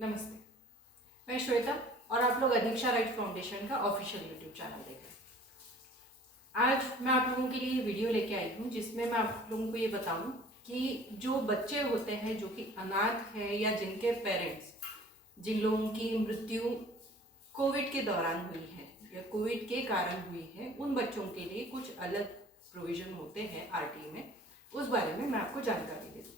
नमस्ते, मैं श्वेता और आप लोग अधीक्षा राइट फाउंडेशन का ऑफिशियल यूट्यूब चैनल देख रहे हैं। आज मैं आप लोगों के लिए वीडियो लेके आई हूँ जिसमें मैं आप लोगों को ये बताऊँ कि जो बच्चे होते हैं जो कि अनाथ है या जिनके पेरेंट्स जिन लोगों की मृत्यु कोविड के दौरान हुई है या कोविड के कारण हुई है, उन बच्चों के लिए कुछ अलग प्रोविजन होते हैं आरटीई में। उस बारे में मैं आपको जानकारी दे दूँ।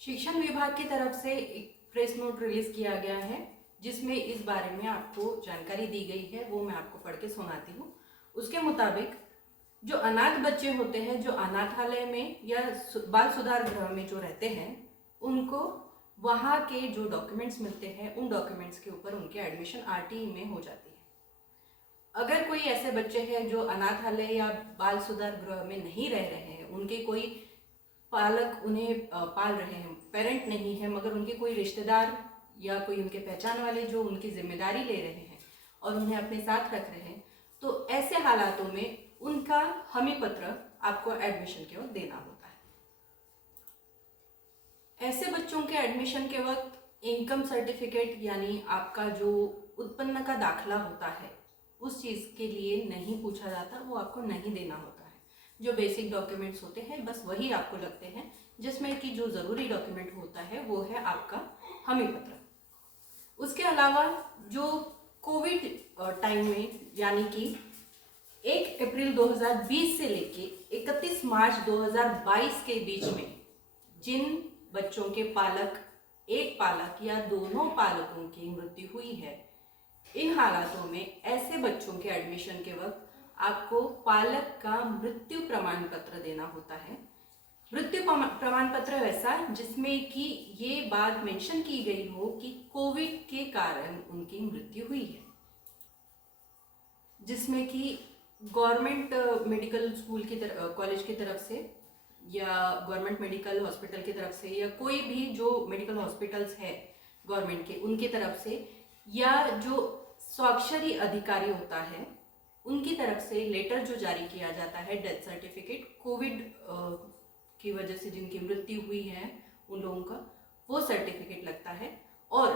शिक्षण विभाग की तरफ से एक प्रेस नोट रिलीज किया गया है जिसमें इस बारे में आपको जानकारी दी गई है, वो मैं आपको पढ़ के सुनाती हूँ। उसके मुताबिक जो अनाथ बच्चे होते हैं जो अनाथालय में या बाल सुधार गृह में जो रहते हैं, उनको वहाँ के जो डॉक्यूमेंट्स मिलते हैं उन डॉक्यूमेंट्स के ऊपर उनके एडमिशन आरटीई में हो जाती है। अगर कोई ऐसे बच्चे हैं जो अनाथालय या बाल सुधार गृह में नहीं रह रहे हैं, उनके कोई पालक उन्हें पाल रहे हैं, पेरेंट नहीं है, मगर उनके कोई रिश्तेदार या कोई उनके पहचान वाले जो उनकी जिम्मेदारी ले रहे हैं और उन्हें अपने साथ रख रहे हैं, तो ऐसे हालातों में उनका हमी पत्र आपको एडमिशन के वक्त देना होता है। ऐसे बच्चों के एडमिशन के वक्त इनकम सर्टिफिकेट यानी आपका जो उत्पन्न का दाखला होता है उस चीज़ के लिए नहीं पूछा जाता, वो आपको नहीं देना होता है। जो बेसिक डॉक्यूमेंट्स होते हैं बस वही आपको लगते हैं, जिसमें कि जो ज़रूरी डॉक्यूमेंट होता है वो है आपका हमी पत्र। उसके अलावा जो कोविड टाइम में यानी कि 1 अप्रैल 2020 से लेके 31 मार्च 2022 के बीच में जिन बच्चों के पालक, एक पालक या दोनों पालकों की मृत्यु हुई है, इन हालातों में ऐसे बच्चों के एडमिशन के वक्त आपको पालक का मृत्यु प्रमाण पत्र देना होता है। मृत्यु प्रमाण पत्र वैसा जिसमें कि ये बात मेंशन की गई हो कि कोविड के कारण उनकी मृत्यु हुई है, जिसमें कि गवर्नमेंट मेडिकल स्कूल की तरफ, कॉलेज की तरफ से या गवर्नमेंट मेडिकल हॉस्पिटल की तरफ से या कोई भी जो मेडिकल हॉस्पिटल्स है गवर्नमेंट के, उनकी तरफ से या जो स्वाक्षरी अधिकारी होता है उनकी तरफ से लेटर जो जारी किया जाता है, डेथ सर्टिफिकेट, कोविड की वजह से जिनकी मृत्यु हुई है उन लोगों का वो सर्टिफिकेट लगता है। और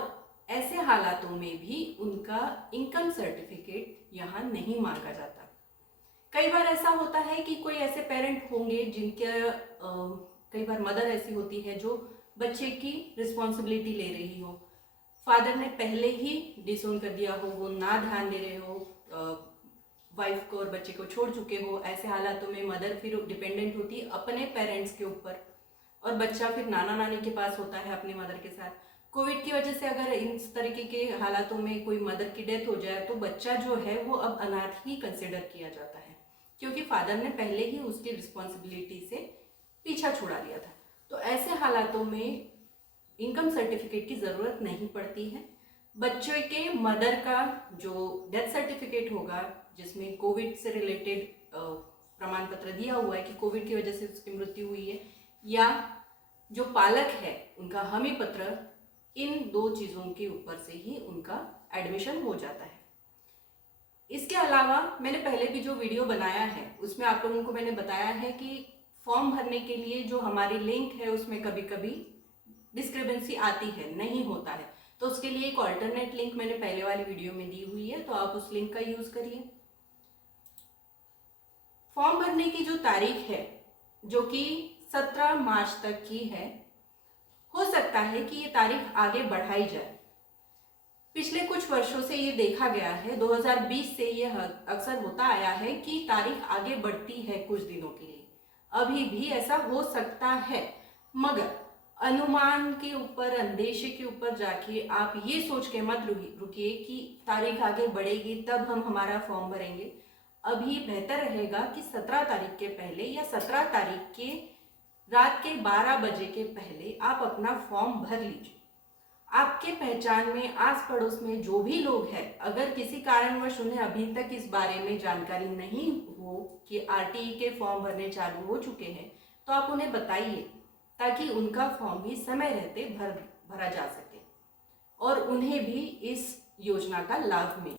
ऐसे हालातों में भी उनका इनकम सर्टिफिकेट यहाँ नहीं मांगा जाता। कई बार ऐसा होता है कि कोई ऐसे पेरेंट होंगे जिनके कई बार मदर ऐसी होती है जो बच्चे की रिस्पॉन्सिबिलिटी ले रही हो, फादर ने पहले ही डिसोन कर दिया हो, वो ना ध्यान दे रहे हो, वाइफ को और बच्चे को छोड़ चुके हो। ऐसे हालातों में मदर फिर डिपेंडेंट होती है अपने पेरेंट्स के ऊपर और बच्चा फिर नाना नानी के पास होता है अपनी मदर के साथ। कोविड की वजह से अगर इस तरीके के हालातों में कोई मदर की डेथ हो जाए तो बच्चा जो है वो अब अनाथ ही कंसिडर किया जाता है, क्योंकि फादर ने पहले ही उसकी रिस्पॉन्सिबिलिटी से पीछा छुड़ा लिया था। तो ऐसे हालातों में इनकम सर्टिफिकेट की ज़रूरत नहीं पड़ती है। बच्चे के मदर का जो डेथ सर्टिफिकेट होगा जिसमें कोविड से रिलेटेड प्रमाण पत्र दिया हुआ है कि कोविड की वजह से उसकी मृत्यु हुई है, या जो पालक है उनका हमी पत्र, इन दो चीज़ों के ऊपर से ही उनका एडमिशन हो जाता है। इसके अलावा मैंने पहले भी जो वीडियो बनाया है उसमें आप लोगों को मैंने बताया है कि फॉर्म भरने के लिए जो हमारी लिंक है उसमें कभी कभी डिस्क्रिपेंसी आती है, नहीं होता है, तो उसके लिए एक ऑल्टरनेट लिंक मैंने पहले वाली वीडियो में दी हुई है, तो आप उस लिंक का यूज़ करिए। फॉर्म भरने की जो तारीख है जो कि 17 मार्च तक की है, हो सकता है कि ये तारीख आगे बढ़ाई जाए। पिछले कुछ वर्षों से ये देखा गया है, 2020 से ये अक्सर होता आया है कि तारीख आगे बढ़ती है कुछ दिनों के लिए। अभी भी ऐसा हो सकता है, मगर अनुमान के ऊपर, अंदेशे के ऊपर जाके आप ये सोच के मत रुकिए कि तारीख आगे बढ़ेगी तब हम हमारा फॉर्म भरेंगे। अभी बेहतर रहेगा कि 17 तारीख के पहले या 17 तारीख के रात के 12 बजे के पहले आप अपना फॉर्म भर लीजिए। आपके पहचान में, आस पड़ोस में जो भी लोग हैं, अगर किसी कारणवश उन्हें अभी तक इस बारे में जानकारी नहीं हो कि आरटीई के फॉर्म भरने चालू हो चुके हैं, तो आप उन्हें बताइए ताकि उनका फॉर्म भी समय रहते भरा जा सके और उन्हें भी इस योजना का लाभ मिले।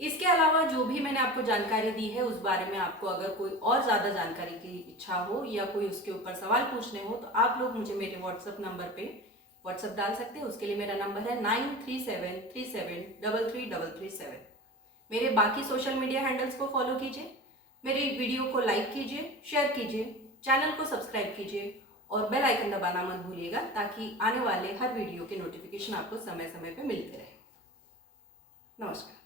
इसके अलावा जो भी मैंने आपको जानकारी दी है उस बारे में आपको अगर कोई और ज़्यादा जानकारी की इच्छा हो या कोई उसके ऊपर सवाल पूछने हो तो आप लोग मुझे मेरे व्हाट्सएप नंबर पे व्हाट्सअप डाल सकते हैं। उसके लिए मेरा नंबर है 9373733337। मेरे बाकी सोशल मीडिया हैंडल्स को फॉलो कीजिए, मेरी वीडियो को लाइक कीजिए, शेयर कीजिए, चैनल को सब्सक्राइब कीजिए और बेल आइकन दबाना मत भूलिएगा, ताकि आने वाले हर वीडियो के नोटिफिकेशन आपको समय समय पे मिलते रहे। नमस्कार।